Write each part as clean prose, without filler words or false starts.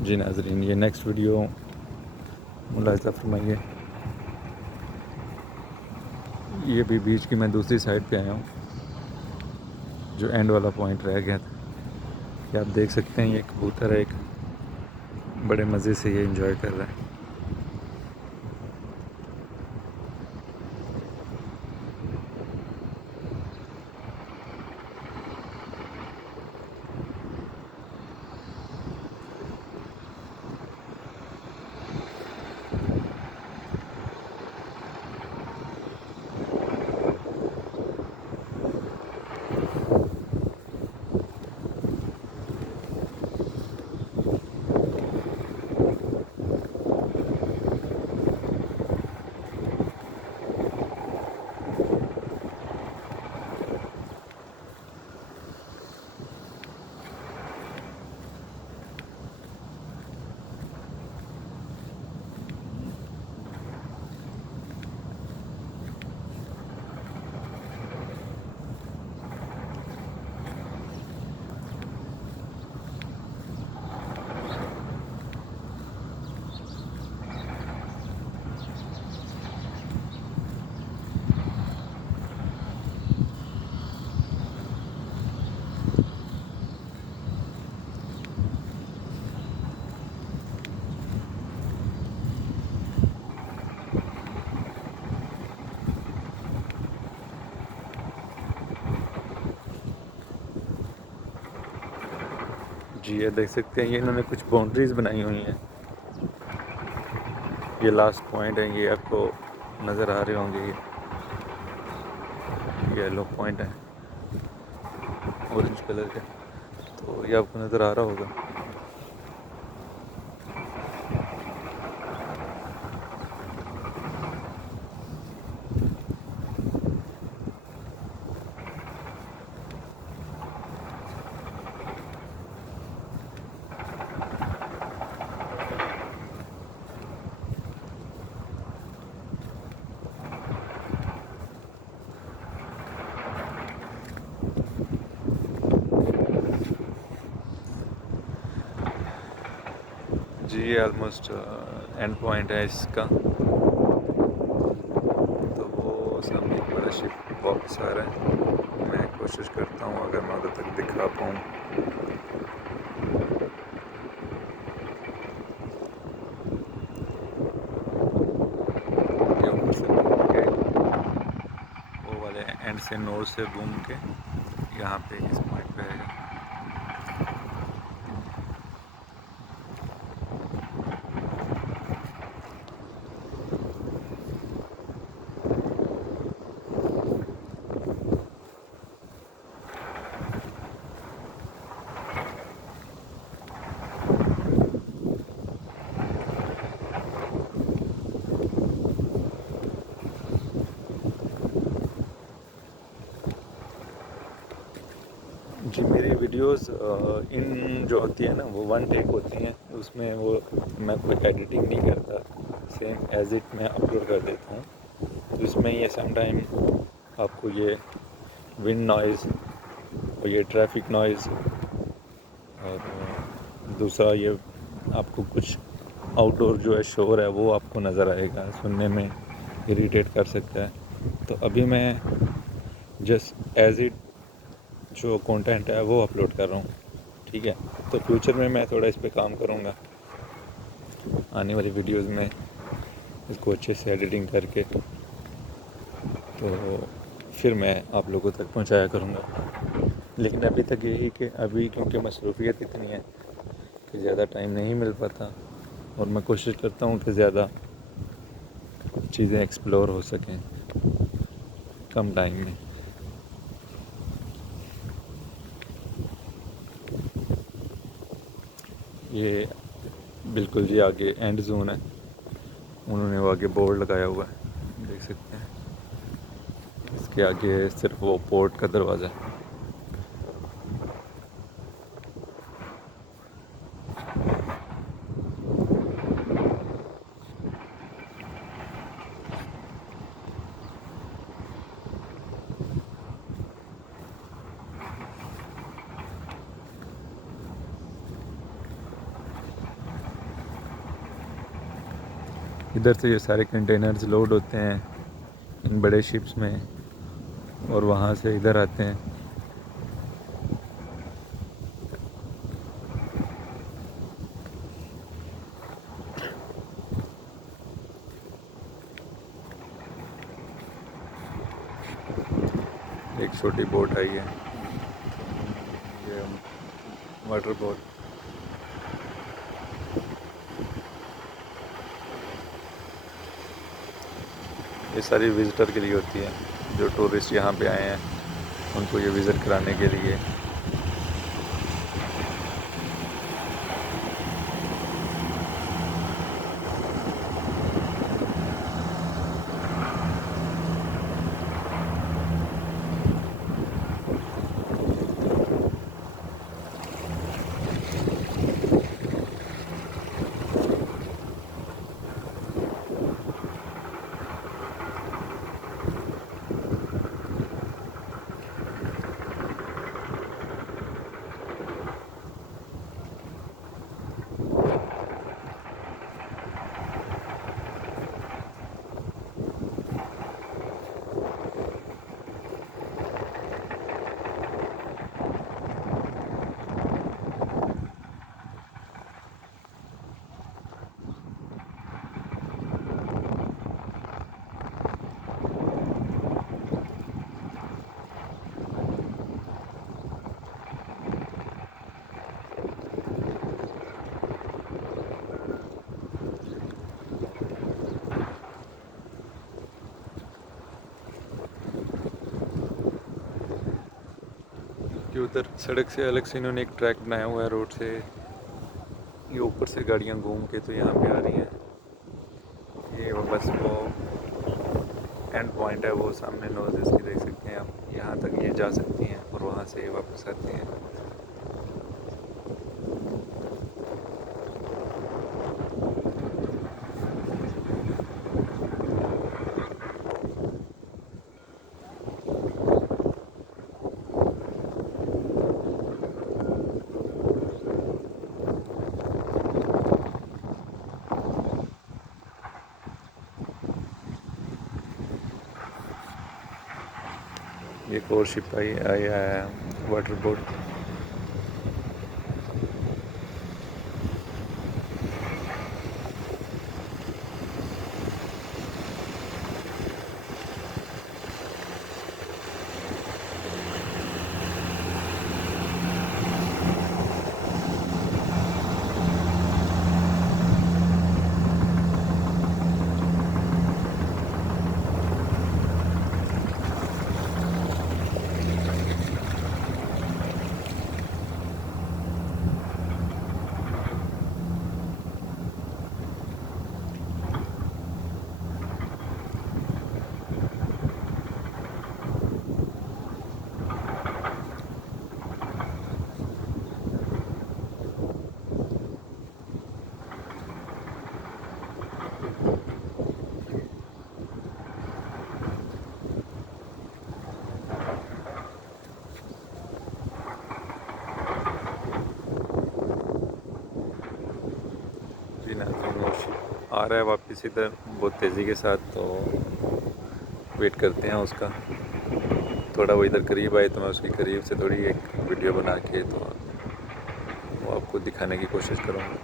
जी नाज़रीन, ये next video मुलाहिज़ा फरमाइए। ये भी बीच की मैं दूसरी साइड पे आया हूँ, जो एंड वाला पॉइंट रह गया था। ये आप देख सकते हैं, ये कबूतर है, एक बड़े मज़े से ये एंजॉय कर रहा है। जी, ये देख सकते हैं, ये इन्होंने कुछ बाउंड्रीज़ बनाई हुई हैं। ये लास्ट पॉइंट है, ये आपको नज़र आ रहे होंगे। ये येलो पॉइंट है ऑरेंज कलर के, तो ये आपको नज़र आ रहा होगा। जी, ये ऑलमोस्ट एंड पॉइंट है इसका। तो वो सामने एक बड़ा शिप बॉक्स आ रहा है। मैं कोशिश करता हूँ अगर मैं उधर तक दिखा पाऊँ। ये ऊपर से घूम के, वो वाले एंड से नॉर्थ से घूम के यहाँ पे इस पॉइंट पे आएगा। जी, मेरी वीडियोस इन जो होती है ना, वो वन टेक होती हैं। उसमें वो मैं कोई एडिटिंग नहीं करता, सेम एज इट मैं अपलोड कर देता हूँ। तो इसमें ये सम टाइम आपको ये विंड नॉइज़ और ये ट्रैफिक नॉइज़ और दूसरा ये आपको कुछ आउटडोर जो है शोर है वो आपको नज़र आएगा, सुनने में इरिटेट कर सकता है। तो अभी मैं जस्ट एज इट जो कंटेंट है वो अपलोड कर रहा हूँ, ठीक है। तो फ्यूचर में मैं थोड़ा इस पे काम करूँगा, आने वाली वीडियोस में इसको अच्छे से एडिटिंग करके तो फिर मैं आप लोगों तक पहुँचाया करूँगा। लेकिन अभी तक यही कि अभी क्योंकि मसरूफियत इतनी है कि ज़्यादा टाइम नहीं मिल पाता, और मैं कोशिश करता हूँ कि ज़्यादा चीज़ें एक्सप्लोर हो सकें कम टाइम में। ये बिल्कुल जी आगे एंड जोन है, उन्होंने वो आगे बोर्ड लगाया हुआ है, देख सकते हैं। इसके आगे सिर्फ वो पोर्ट का दरवाज़ा है। इधर से ये सारे कंटेनर्स लोड होते हैं इन बड़े शिप्स में और वहाँ से इधर आते हैं। एक छोटी बोट आई है, ये वाटर बोट। ये सारी विज़िटर के लिए होती है, जो टूरिस्ट यहाँ पे आए हैं उनको ये विज़िट कराने के लिए। कि उधर सड़क से अलग से इन्होंने एक ट्रैक बनाया हुआ है रोड से, ये ऊपर से गाड़ियाँ घूम के तो यहाँ पे आ रही हैं। ये वो बस वो एंड पॉइंट है, वो सामने नोज़ की देख सकते हैं आप, यहाँ तक ये जा सकती हैं और वहाँ से वापस आती हैं। एक और शिप आई है वाटर बोट। आ रहा है वापस इधर बहुत तेज़ी के साथ, तो वेट करते हैं उसका। थोड़ा वो इधर करीब आए तो मैं उसकी करीब से थोड़ी एक वीडियो बना के तो वो आपको दिखाने की कोशिश करूँगा।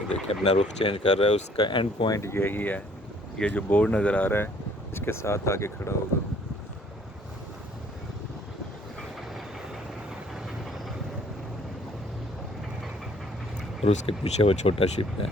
देखिए अपना रुख चेंज कर रहा है, उसका एंड पॉइंट यही है। ये जो बोर्ड नज़र आ रहा है इसके साथ आके खड़ा होगा और उसके पीछे वो छोटा शिप है।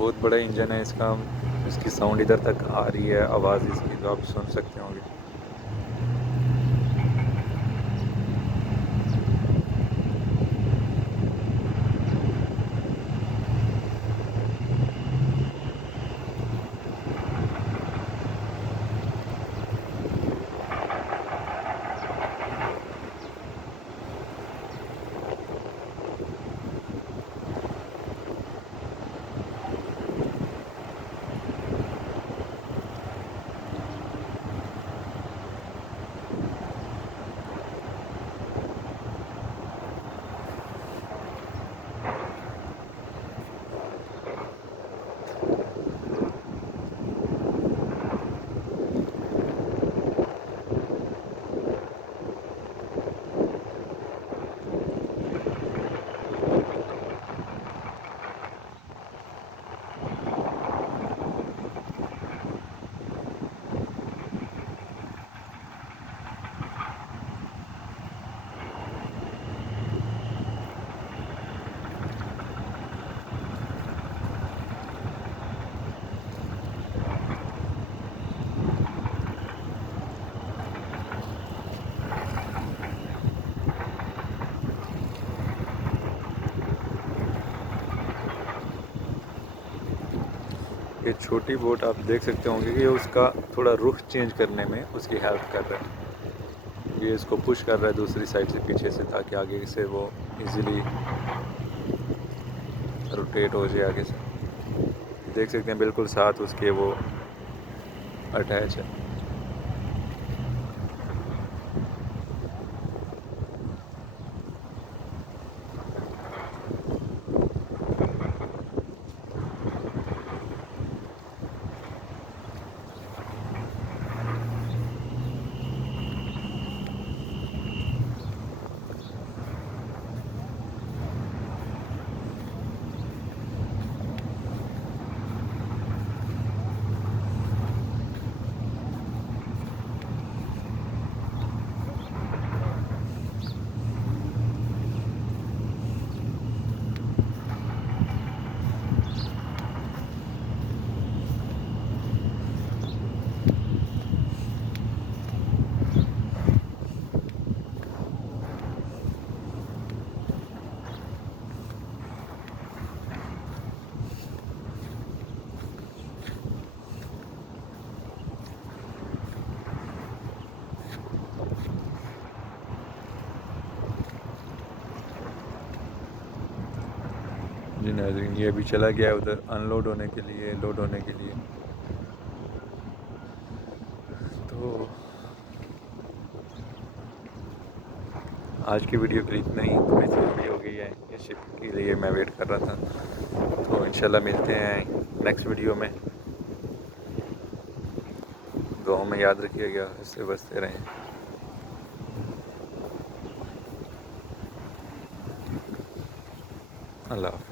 बहुत बड़ा इंजन है इसका, इसकी साउंड इधर तक आ रही है, आवाज़ इसकी तो आप सुन सकते होंगे। ये छोटी बोट आप देख सकते होंगे कि उसका थोड़ा रुख चेंज करने में उसकी हेल्प कर रहा है। ये इसको पुश कर रहा है दूसरी साइड से पीछे से, ताकि आगे से वो इजीली रोटेट हो जाए आगे से। देख सकते हैं बिल्कुल साथ उसके वो अटैच है। जी नाज़रीन, ये अभी चला गया उधर अनलोड होने के लिए, लोड होने के लिए। तो आज की वीडियो के लिए इतना ही। थोड़ी सी लंबी हो गई है, ये शिप के लिए मैं वेट कर रहा था। तो इंशाल्लाह मिलते हैं नेक्स्ट वीडियो में। गाँव में याद रखिएगा, इससे बचते रहें। अल्लाह हाफ़िज़।